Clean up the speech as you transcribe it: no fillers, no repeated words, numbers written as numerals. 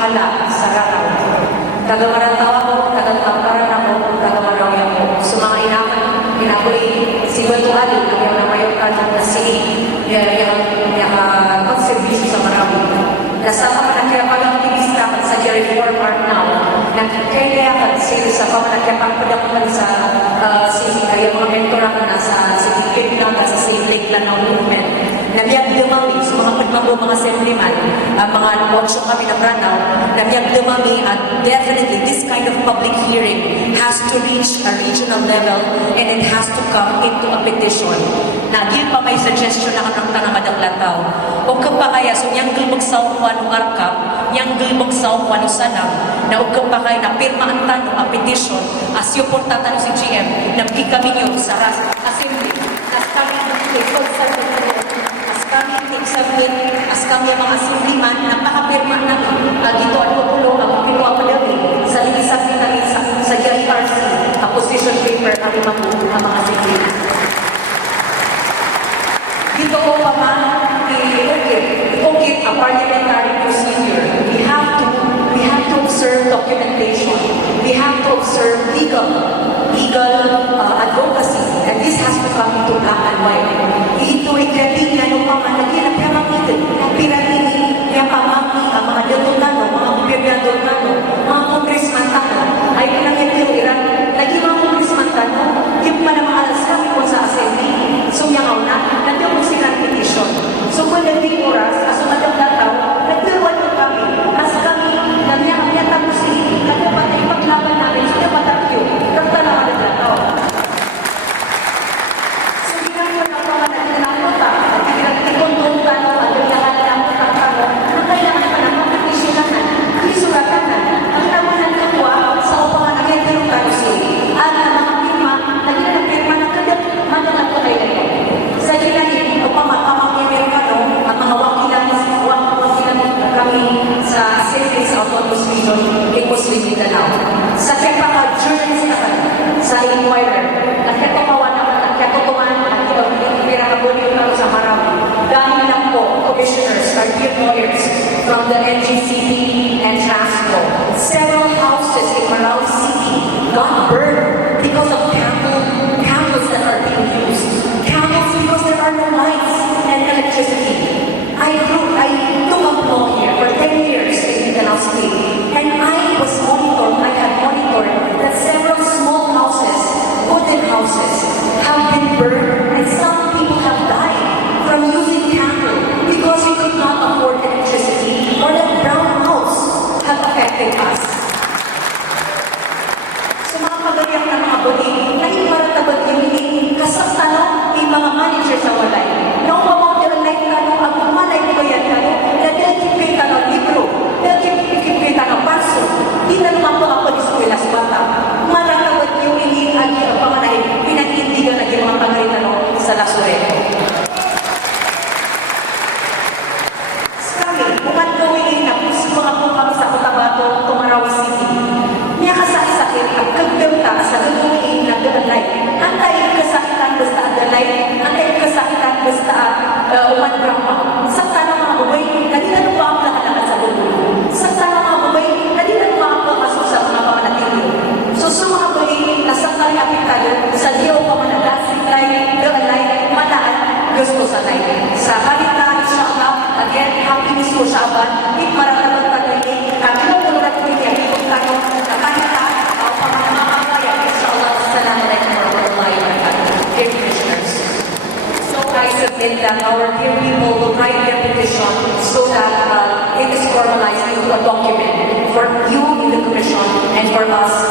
bahala sa Ranaw. Tagamarantaw ako, tagatangkaran ako, tagamarawin ako. So mga inakoy, si Bato Ali, ang na mayor kadong na si konservisyo sa Marawi. Nasa pamanakyapan ang aktivista sa Reform Park now, nagkailayakan sila sa pamanakyapan padakutan sa mga mentor ako na sa Sikikip lang, sa Save Lake Lanao Movement. Namiyag dumami sa mga pagmambo, mga assemblyman, mga workshop kami na Branao, namiyag dumami at definitely this kind of public hearing has to reach a regional level and it has to come into a petition. Nagil pa may suggestion na kanang tanang lataw. O pa kaya, so niyang gulmagsawa ng arkap, niyang gulmagsawa ng sanang, na o pa kaya na pirma ang tanong ang petition, as yung portatan si GM, nabigay kami niyo sa RAS Assembly, as kami as kami mga assemblyman, napakapirma namin dito at pupulo ang pinuha ko dami sa linisasi namin sa JRC, ang position paper at ang mga assemblyman. Dito ko pa man, i-ukit ang parliamentary procedure. We have to observe documentation. We have to observe legal advocacy. And this has to come into black and white. Ito ikabing na nung mga naginap na makita, piratini, yung pamangki, ang mga deputado, mga gobyernador nano, mga congressman tano, ay pinag-ipiran, lagi mga congressman tano, yung pa na mga alas kami po sa assembly, sumyangaw na, nandiyan mo silang petition. So kung naging oras, aso madagdataw, nagdawan yung kami, as kami, nandiyan ang yatang si, nandiyan pa na ipaglaban namin, sila patakyo, kagta na madagdataw. Sa journalist na sa Inquirer, nakikatawa na nakikatutuman at pinakabuli ko sa Marawi. Dahil lang po, commissioners are dear lawyers from the NGCP and Transco. Several houses in Marawi City got burned because of candles that are being used. Candles because there are no lights and electricity. I took up law here for 10 years in Mindanao State, and I had monitored that several small houses, wooden houses, have been burned, and some people have died from using candle because we could not afford electricity, or that brownouts have affected us. So mga kagayang na mga buli, naging maratabag yung hindi kasaptanong yung mga manager sa walay. Noong mawag like tanong, ang umalay ko yan tanong, na nagkipita ng libro, nagkipita ng paso, di na naman po ako di eskwela sa bata. Maratabag yung hindi ang panganay, pinag-indigan na yung mga pangaritan sa Lasurero. Kami, kung ang gawin na puso mga po kami sa Cotabato, Tumarawi City, niya kasakit ang kagdamta sa gagawin na gagalay. Antay kasakitan basta agalay, antay kasakitan basta umandrama. Sa tanong mga buhay, naging pa ang lahat sa buhay. Sa tanong mga buhay, naging pa ang kaso sa mga panganatilyo. So sa mga buhay, nasakal kapital sa diyaw pamanagat, siklay, gagalay, manaan, gusto sa tayo. Sa balita, inshallah, again, happy news ko sa aban, maratabat pag-ibig, kami na tulad ko niya, kung tanong, nakanita, ang panganamakaya, inshallah, assalamualaikum warahmatullahi wabarakatuh. Dear commissioners, so I submit that our dear people will write their petition so that it is formalized into a document for you in the commission and for us